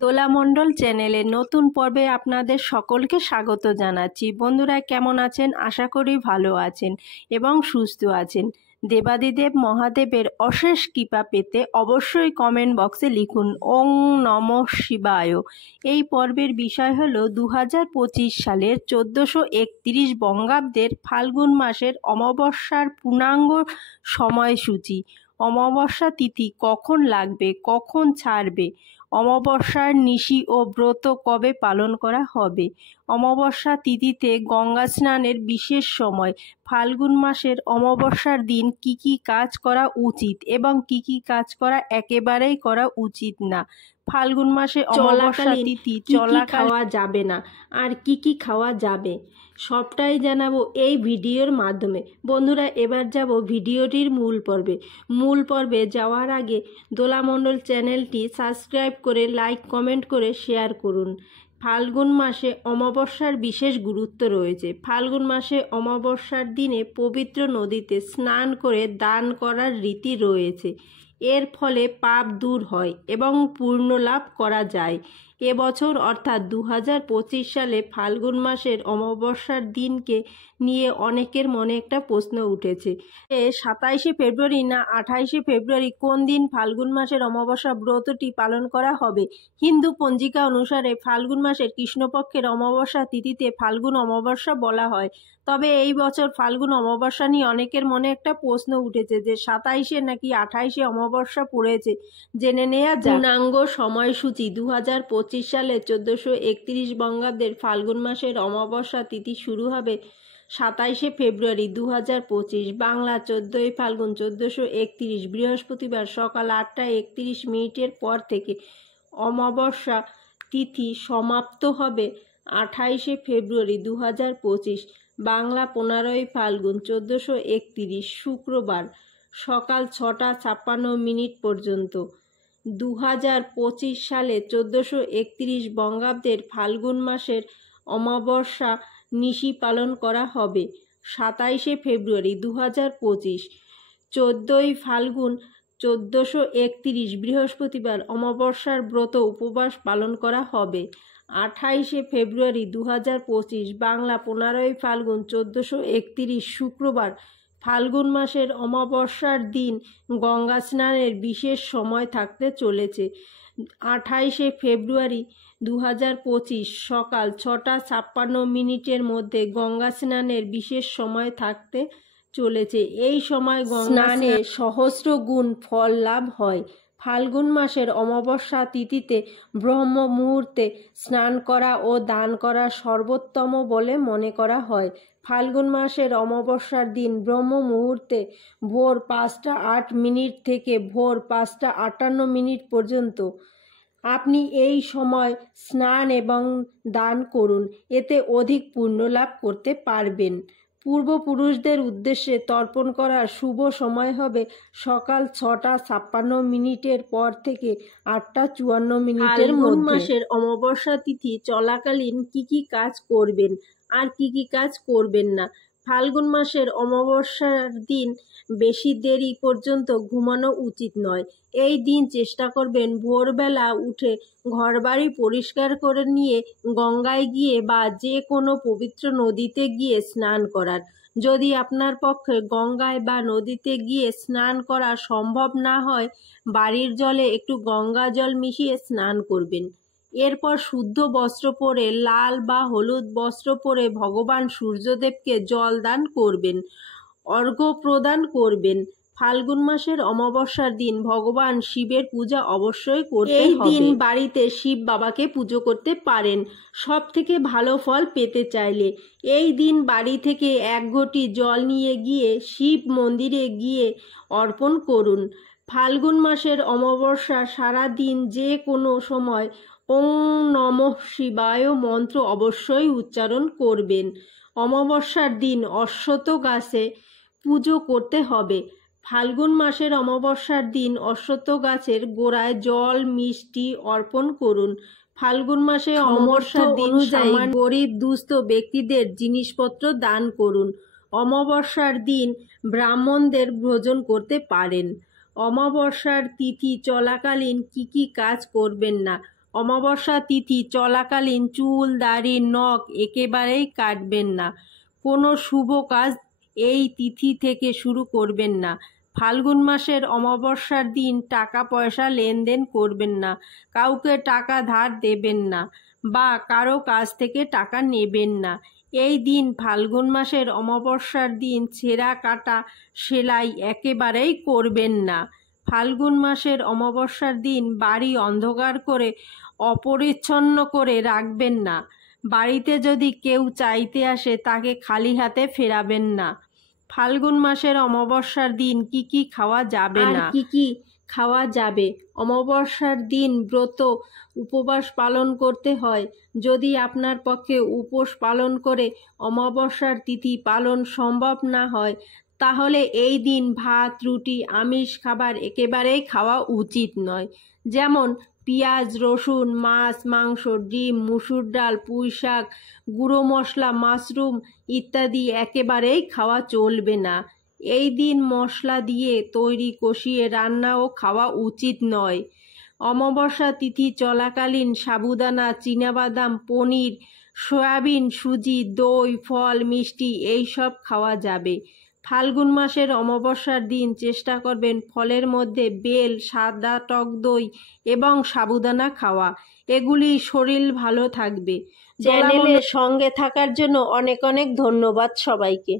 দোলামণ্ডল চ্যানেলের নতুন পর্বে আপনাদের সকলকে স্বাগত জানাচ্ছি। বন্ধুরা কেমন আছেন? আশা করি ভালো আছেন এবং সুস্থ আছেন। দেবাদিদেব মহাদেবের অশেষ কৃপা পেতে অবশ্যই কমেন্ট বক্সে লিখুন ওং নমঃ শিবায়। এই পর্বের বিষয় হল 2025 সালের 1431 বঙ্গাব্দের ফাল্গুন মাসের অমাবস্যার পূর্ণাঙ্গ সময়সূচি। অমাবস্যা তিথি কখন লাগবে, কখন ছাড়বে, অমাবস্যার নিশি ও ব্রত কবে পালন করা হবে, অমাবস্যা তিথিতে গঙ্গা স্নানের বিশেষ সময়, ফাল্গুন মাসের অমাবস্যার দিন কি কি কাজ করা উচিত এবং কি কি কাজ করা একেবারেই করা উচিত না, ফাল্গুন মাসে অমাবস্যা তিথি চলা খাওয়া যাবে না আর কি কি খাওয়া যাবে, সবটাই জানাবো এই ভিডিওর মাধ্যমে। বন্ধুরা এবার যাব ভিডিওটির মূল পর্বে যাওয়ার আগে দোলামণ্ডল চ্যানেলটি সাবস্ক্রাইব করে লাইক কমেন্ট করে শেয়ার করুন। ফাল্গুন মাসে অমাবস্যার বিশেষ গুরুত্ব রয়েছে। ফাল্গুন মাসে অমাবস্যার দিনে পবিত্র নদীতে স্নান করে দান করার রীতি রয়েছে। এর ফলে পাপ দূর হয় এবং পূর্ণ লাভ করা যায়। এবছর অর্থাৎ 2025 সালে ফাল্গুন মাসের অমাবস্যার দিনকে নিয়ে অনেকের মনে একটা প্রশ্ন উঠেছে, 27শে ফেব্রুয়ারি না 28শে ফেব্রুয়ারি কোন দিন ফাল্গুন মাসের অমাবস্যা ব্রতটি পালন করা হবে। হিন্দু পঞ্জিকা অনুসারে ফাল্গুন মাসের কৃষ্ণপক্ষের অমাবস্যা তিথিতে ফাল্গুন অমাবস্যা বলা হয়। তবে এই বছর ফাল্গুন অমাবস্যা নিয়ে অনেকের মনে একটা প্রশ্ন উঠেছে যে 27শে নাকি 28শে অমাবস্যা পড়েছে। জেনে নেওয়া যাক পূর্ণাঙ্গ সময়সূচি। 2025 সালে 1431 বঙ্গাব্দের ফাল্গুন মাসের অমাবস্যা তিথি শুরু হবে 27শে ফেব্রুয়ারি 2025, বাংলা 14ই ফাল্গুন 1431 বৃহস্পতিবার সকাল 8টা 31 পর থেকে। অমাবস্যা তিথি সমাপ্ত হবে 28শে ফেব্রুয়ারি 2025, বাংলা 15ই ফাল্গুন 1431 শুক্রবার সকাল 6টা 56 পর্যন্ত। 2025 সালে 1431 বঙ্গাব্দের ফাল্গুন মাসের অমাবস্যা নিশি পালন করা হবে 27শে ফেব্রুয়ারি 2025, 14ই ফাল্গুন 1431 বৃহস্পতিবার অমাবস্যার ব্রত উপবাস পালন করা হবে 28শে ফেব্রুয়ারি 2025, বাংলা 15ই ফাল্গুন 1431 শুক্রবার। ফাল্গুন মাসের অমাবস্যার দিন গঙ্গা স্নানের বিশেষ সময় থাকতে চলেছে। 28শে ফেব্রুয়ারি 2025 সকাল 6টা 56 মধ্যে গঙ্গা স্নানের বিশেষ সময় থাকতে চলেছে। এই সময় স্নানে সহস্র গুণ ফল লাভ হয়। ফাল্গুন মাসের অমাবস্যা তিথিতে ব্রহ্ম মুহূর্তে স্নান করা ও দান করা সর্বোত্তম বলে মনে করা হয়। ফাল্গুন মাসের অমাবস্যার দিন ব্রহ্ম মুহূর্তে ভোর 5টা 8 থেকে ভোর 5টা 58 পর্যন্ত আপনি এই সময় স্নান এবং দান করুন, এতে অধিক পুণ্য লাভ করতে পারবেন। পূর্বপুরুষদের উদ্দেশ্যে তর্পণ করার শুভ সময় হবে সকাল 6টা 56 পর থেকে 8টা 54 মধ্যে। মাসের অমাবস্যা তিথি চলাকালীন কি কি কাজ করবেন আর কি কি কাজ করবেন না। ফাল্গুন মাসের অমাবস্যার দিন বেশি দেরি পর্যন্ত ঘুমানো উচিত নয়। এই দিন চেষ্টা করবেন ভোরবেলা উঠে ঘরবাড়ি পরিষ্কার করে নিয়ে গঙ্গায় গিয়ে বা যে কোনো পবিত্র নদীতে গিয়ে স্নান করার। যদি আপনার পক্ষে গঙ্গায় বা নদীতে গিয়ে স্নান করা সম্ভব না হয়, বাড়ির জলে একটু গঙ্গা জল মিশিয়ে স্নান করবেন। এরপর শুদ্ধ বস্ত্র পরে, লাল বা হলুদ বস্ত্র পরে ভগবান সূর্যদেবকে জল দান করবেন, অর্ঘ্য প্রদান করবেন। ফাল্গুন মাসের অমাবস্যার দিন ভগবান শিবের পূজা অবশ্যই করতে হবে। এই দিন বাড়িতে শিব বাবাকে পুজো করতে পারেন সব থেকে ভালো ফল পেতে চাইলে। এই দিন বাড়ি থেকে 1 ঘটি জল নিয়ে গিয়ে শিব মন্দিরে গিয়ে অর্পণ করুন। ফাল্গুন মাসের অমাবস্যা সারা দিন যে কোনো সময় ওং নমঃ শিবায় মন্ত্র অবশ্যই উচ্চারণ করবেন। অমাবস্যার দিন অশ্বত্থ গাছে পুজো করতে হবে। ফাল্গুন মাসের অমাবস্যার দিন অশ্বত্থ গাছের গোড়ায় জল মিষ্টি অর্পণ করুন। ফাল্গুন মাসে অমাবস্যার দিন অনুযায়ী গরিব দুস্থ ব্যক্তিদের জিনিসপত্র দান করুন। অমাবস্যার দিন ব্রাহ্মণদের ভোজন করতে পারেন। অমাবস্যার তিথি চলাকালীন কি কি কাজ করবেন না। অমাবস্যা তিথি চলাকালীন চুল দাড়ি নখ একেবারেই কাটবেন না। কোনো শুভ কাজ এই তিথি থেকে শুরু করবেন না। ফাল্গুন মাসের অমাবস্যার দিন টাকা পয়সা লেনদেন করবেন না। কাউকে টাকা ধার দেবেন না বা কারো কাছ থেকে টাকা নেবেন না। এই দিন ফাল্গুন মাসের অমাবস্যার দিন ছেঁড়া কাটা সেলাই একেবারেই করবেন না। ফাল্গুন মাসের অমাবস্যার দিন বাড়ি অন্ধকার করে অপরিচ্ছন্ন করে রাখবেন না। বাড়িতে যদি কেউ চাইতে আসে তাকে খালি হাতে ফেরাবেন না। ফাল্গুন মাসের অমাবস্যার দিন কি কি খাওয়া যাবে না, কি কি খাওয়া যাবে। অমাবস্যার দিন ব্রত উপবাস পালন করতে হয়। যদি আপনার পক্ষে উপোস পালন করে অমাবস্যার তিথি পালন সম্ভব না হয়, তাহলে এই দিন ভাত রুটি আমিষ খাবার একেবারেই খাওয়া উচিত নয়। যেমন পেঁয়াজ রসুন মাছ মাংস ডিম মুসুর ডাল পুঁই শাক গুঁড়ো মশলা মাশরুম ইত্যাদি একেবারেই খাওয়া চলবে না। এই দিন মশলা দিয়ে তৈরি কষিয়ে রান্নাও খাওয়া উচিত নয়। অমাবস্যা তিথি চলাকালীন সাবুদানা চীনাবাদাম পনির সয়াবিন সুজি দই ফল মিষ্টি এইসব খাওয়া যাবে। ফাল্গুন মাসের অমাবস্যার দিন চেষ্টা করবেন ফলের মধ্যে বেল সাদা টক দই এবং সাবুদানা খাওয়া। এগুলি শরীর ভালো থাকবে। চ্যানেলের সঙ্গে থাকার জন্য অনেক অনেক ধন্যবাদ সবাইকে।